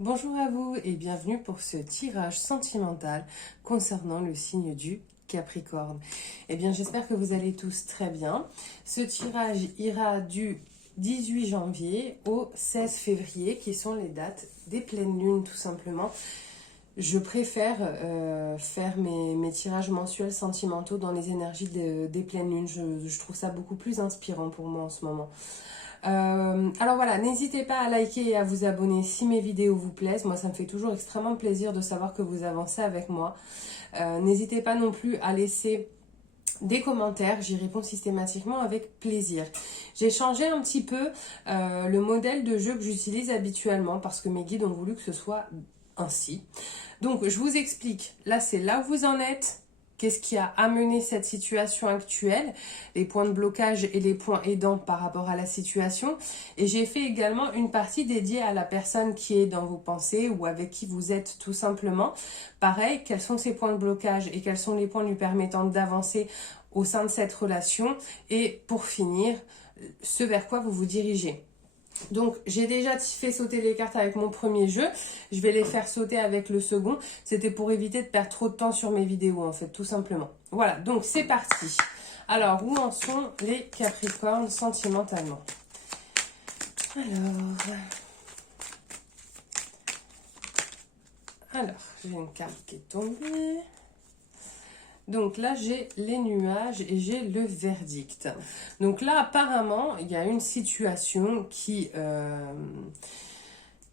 Bonjour à vous et bienvenue pour ce tirage sentimental concernant le signe du Capricorne. Eh bien, j'espère que vous allez tous très bien. Ce tirage ira du 18 janvier au 16 février, qui sont les dates des pleines lunes, tout simplement. Je préfère faire mes tirages mensuels sentimentaux dans les énergies des pleines lunes. Je trouve ça beaucoup plus inspirant pour moi en ce moment. Alors voilà, n'hésitez pas à liker et à vous abonner si mes vidéos vous plaisent. Moi, ça me fait toujours extrêmement plaisir de savoir que vous avancez avec moi. N'hésitez pas non plus à laisser des commentaires, j'y réponds systématiquement avec plaisir. J'ai changé un petit peu le modèle de jeu que j'utilise habituellement parce que mes guides ont voulu que ce soit ainsi. Donc, je vous explique. Là, c'est là où vous en êtes. Qu'est-ce qui a amené cette situation actuelle, les points de blocage et les points aidants par rapport à la situation. Et j'ai fait également une partie dédiée à la personne qui est dans vos pensées ou avec qui vous êtes tout simplement. Pareil, quels sont ces points de blocage et quels sont les points lui permettant d'avancer au sein de cette relation. Et pour finir, ce vers quoi vous vous dirigez. Donc j'ai déjà fait sauter les cartes avec mon premier jeu, je vais les faire sauter avec le second, c'était pour éviter de perdre trop de temps sur mes vidéos en fait, tout simplement. Voilà, donc c'est parti. Alors, où en sont les Capricornes sentimentalement? Alors, j'ai une carte qui est tombée. Donc là, j'ai les nuages et j'ai le verdict. Donc là, apparemment, il y a une situation qui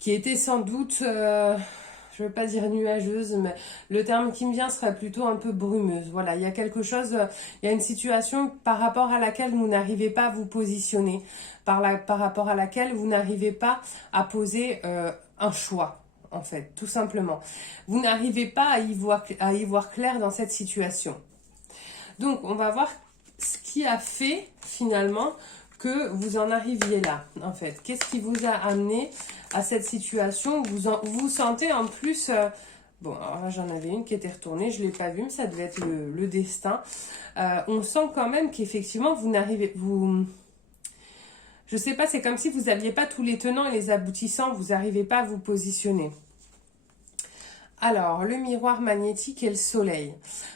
était sans doute, je ne veux pas dire nuageuse, mais le terme qui me vient serait plutôt un peu brumeuse. Voilà, il y a quelque chose, il y a une situation par rapport à laquelle vous n'arrivez pas à vous positionner, par rapport à laquelle vous n'arrivez pas à poser un choix. En fait, tout simplement. Vous n'arrivez pas à y voir clair dans cette situation. Donc, on va voir ce qui a fait, finalement, que vous en arriviez là, en fait. Qu'est-ce qui vous a amené à cette situation où vous sentez en plus... bon, alors là, j'en avais une qui était retournée, je ne l'ai pas vue, mais ça devait être le destin. On sent quand même qu'effectivement, vous n'arrivez... Je sais pas, c'est comme si vous n'aviez pas tous les tenants et les aboutissants, vous n'arrivez pas à vous positionner. Alors, le miroir magnétique et le soleil.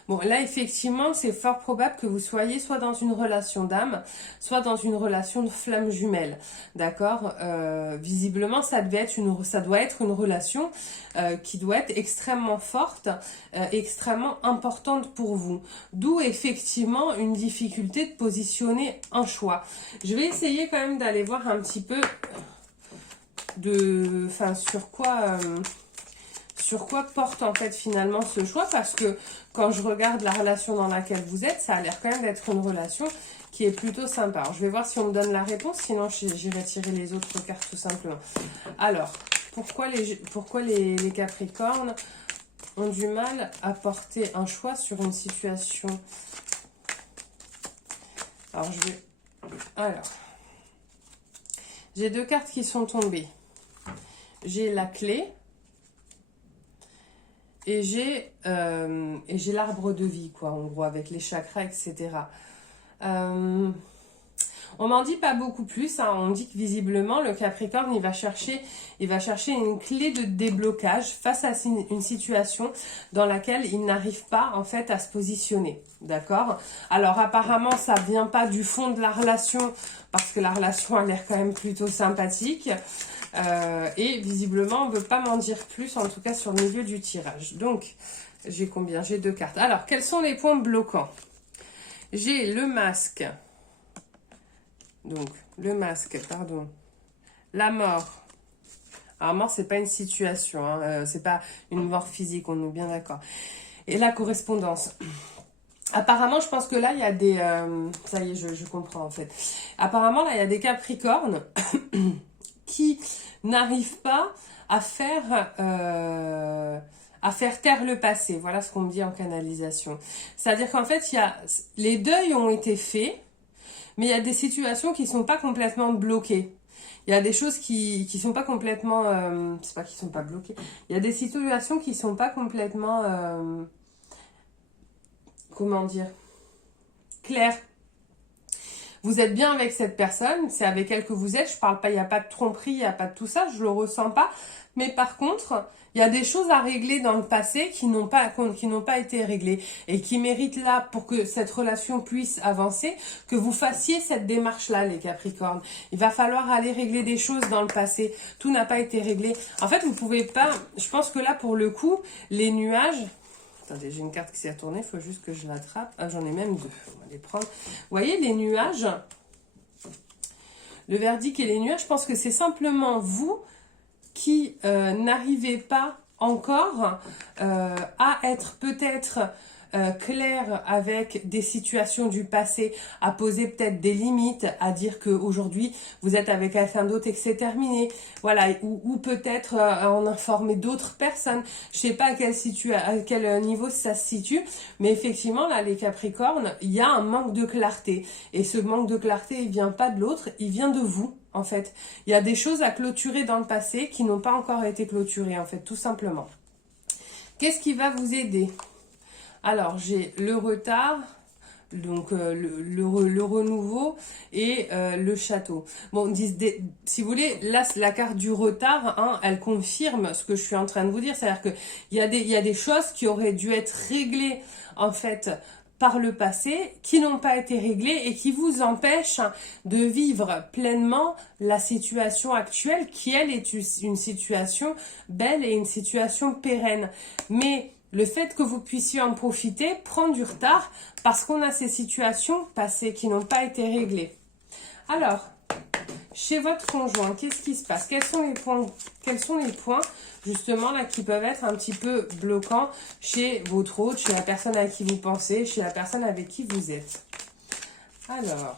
Bon, là, effectivement, c'est fort probable que vous soyez soit dans une relation d'âme, soit dans une relation de flamme jumelle. D'accord. Visiblement, ça doit être une relation qui doit être extrêmement forte, extrêmement importante pour vous. D'où, effectivement, une difficulté de positionner un choix. Je vais essayer quand même d'aller voir un petit peu sur quoi porte en fait finalement ce choix, parce que quand je regarde la relation dans laquelle vous êtes, ça a l'air quand même d'être une relation qui est plutôt sympa. Alors, je vais voir si on me donne la réponse, sinon j'irai tirer les autres cartes tout simplement. Alors, pourquoi les Capricornes ont du mal à porter un choix sur une situation? Alors, j'ai deux cartes qui sont tombées. J'ai la clé. Et j'ai l'arbre de vie, quoi, en gros, avec les chakras, etc. On m'en dit pas beaucoup plus, hein. On dit que visiblement, le Capricorne, il va chercher une clé de déblocage face à une situation dans laquelle il n'arrive pas, en fait, à se positionner. D'accord? Alors, apparemment, ça vient pas du fond de la relation, parce que la relation a l'air quand même plutôt sympathique. Et visiblement, on ne veut pas m'en dire plus, en tout cas sur le milieu du tirage. Donc, j'ai combien? J'ai deux cartes. Alors, quels sont les points bloquants? J'ai le masque. Donc, le masque, pardon. La mort. Alors, mort, c'est pas une situation, hein, c'est pas une mort physique, on est bien d'accord. Et la correspondance. Apparemment, je pense que là, il y a des... ça y est, je comprends en fait. Apparemment, là, il y a des Capricornes qui n'arrivent pas à faire taire le passé. Voilà ce qu'on me dit en canalisation. C'est-à-dire qu'en fait, les deuils ont été faits, mais il y a des situations qui ne sont pas complètement bloquées. Il y a des choses qui sont pas complètement... c'est pas qu'ils sont pas bloquées. Il y a des situations qui sont pas complètement... comment dire, claires. Vous êtes bien avec cette personne, c'est avec elle que vous êtes. Je parle pas, il n'y a pas de tromperie, il n'y a pas de tout ça, je le ressens pas. Mais par contre, il y a des choses à régler dans le passé qui n'ont pas été réglées et qui méritent là, pour que cette relation puisse avancer, que vous fassiez cette démarche-là, les Capricornes. Il va falloir aller régler des choses dans le passé. Tout n'a pas été réglé. En fait, vous pouvez pas, je pense que là, pour le coup, les nuages... Attendez, j'ai une carte qui s'est retournée, il faut juste que je l'attrape. Ah, j'en ai même deux, on va les prendre. Vous voyez, les nuages, le verdict et les nuages, je pense que c'est simplement vous qui n'arrivez pas encore à être peut-être clair avec des situations du passé, à poser peut-être des limites, à dire qu'aujourd'hui vous êtes avec quelqu'un d'autre et que c'est terminé, voilà, ou peut-être en informer d'autres personnes. Je sais pas à quel niveau ça se situe, mais effectivement là les Capricornes, il y a un manque de clarté, et ce manque de clarté il vient pas de l'autre, il vient de vous. En fait, il y a des choses à clôturer dans le passé qui n'ont pas encore été clôturées, en fait, tout simplement. Qu'est-ce qui va vous aider? Alors, j'ai le retard, donc le renouveau et le château. Bon, si vous voulez, là, la carte du retard, hein, elle confirme ce que je suis en train de vous dire. C'est-à-dire qu'il y a des choses qui auraient dû être réglées, en fait, par le passé, qui n'ont pas été réglées et qui vous empêchent de vivre pleinement la situation actuelle, qui, elle, est une situation belle et une situation pérenne. Mais le fait que vous puissiez en profiter prend du retard parce qu'on a ces situations passées qui n'ont pas été réglées. Alors, chez votre conjoint, qu'est-ce qui se passe? Quels sont les points justement là qui peuvent être un petit peu bloquants chez votre autre, chez la personne à qui vous pensez, chez la personne avec qui vous êtes? Alors,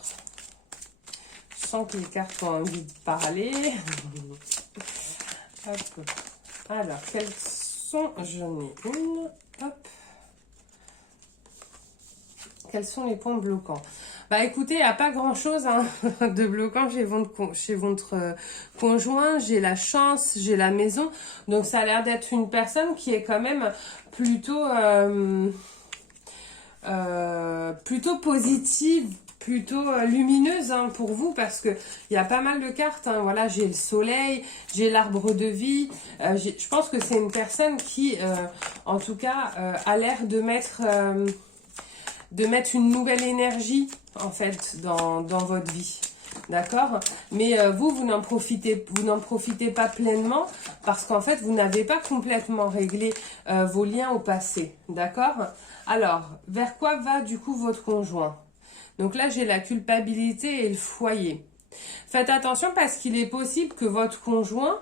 je sens que les cartes ont envie de parler. Hop. Alors, quels sont... J'en ai une. Hop. Quels sont les points bloquants? Bah écoutez, il n'y a pas grand-chose hein, de bloquant chez votre conjoint. J'ai la chance, j'ai la maison. Donc ça a l'air d'être une personne qui est quand même plutôt, plutôt positive, plutôt lumineuse hein, pour vous, parce que il y a pas mal de cartes. Hein. Voilà, j'ai le soleil, j'ai l'arbre de vie. Je pense que c'est une personne qui, en tout cas, a l'air de mettre une nouvelle énergie en fait dans votre vie, d'accord, mais vous n'en profitez pas pleinement parce qu'en fait vous n'avez pas complètement réglé vos liens au passé, d'accord. Alors vers quoi va du coup votre conjoint? Donc là j'ai la culpabilité et le foyer. Faites attention parce qu'il est possible que votre conjoint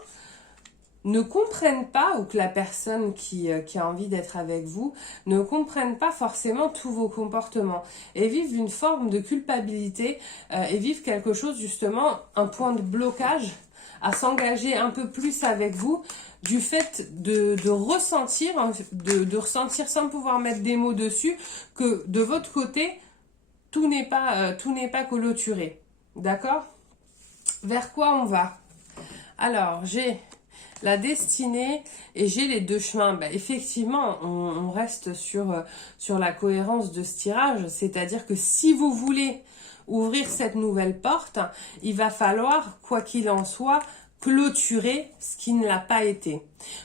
ne comprennent pas, ou que la personne qui a envie d'être avec vous ne comprenne pas forcément tous vos comportements et vivent une forme de culpabilité et vivent quelque chose justement, un point de blocage à s'engager un peu plus avec vous du fait de ressentir sans pouvoir mettre des mots dessus que de votre côté tout n'est pas clôturé, d'accord. Vers quoi on va? Alors j'ai la destinée et j'ai les deux chemins. Ben, effectivement, on reste sur la cohérence de ce tirage, c'est-à-dire que si vous voulez ouvrir cette nouvelle porte, il va falloir, quoi qu'il en soit, clôturer ce qui ne l'a pas été.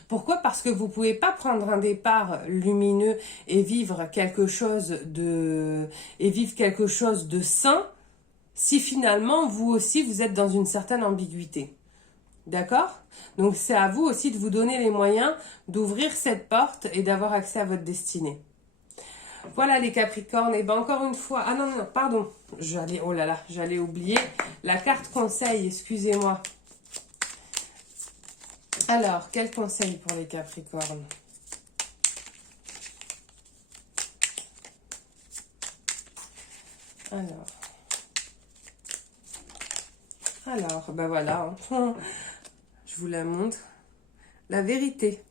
Pourquoi? Parce que vous ne pouvez pas prendre un départ lumineux et vivre quelque chose de sain si finalement vous aussi vous êtes dans une certaine ambiguïté. D'accord? Donc c'est à vous aussi de vous donner les moyens d'ouvrir cette porte et d'avoir accès à votre destinée. Voilà les Capricornes. Et ben encore une fois, ah non, pardon, j'allais oublier la carte conseil, excusez-moi. Alors, quel conseil pour les Capricornes? Alors, ben voilà, hein. Je vous la montre. La vérité.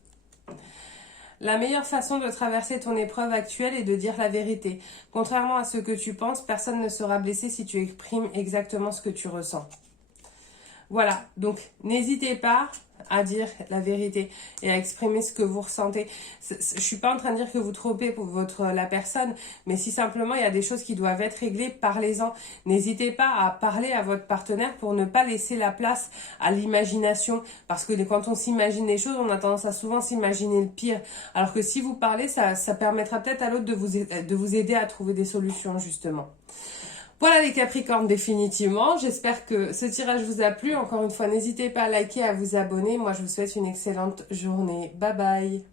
La meilleure façon de traverser ton épreuve actuelle est de dire la vérité. Contrairement à ce que tu penses, personne ne sera blessé si tu exprimes exactement ce que tu ressens. Voilà, donc n'hésitez pas à dire la vérité et à exprimer ce que vous ressentez. Je suis pas en train de dire que vous trompez pour la personne, mais si simplement il y a des choses qui doivent être réglées, parlez-en. N'hésitez pas à parler à votre partenaire pour ne pas laisser la place à l'imagination, parce que quand on s'imagine les choses, on a tendance à souvent s'imaginer le pire, alors que si vous parlez, ça permettra peut-être à l'autre de vous aider à trouver des solutions, justement. Voilà les Capricornes, définitivement. J'espère que ce tirage vous a plu. Encore une fois, n'hésitez pas à liker, à vous abonner. Moi, je vous souhaite une excellente journée. Bye bye.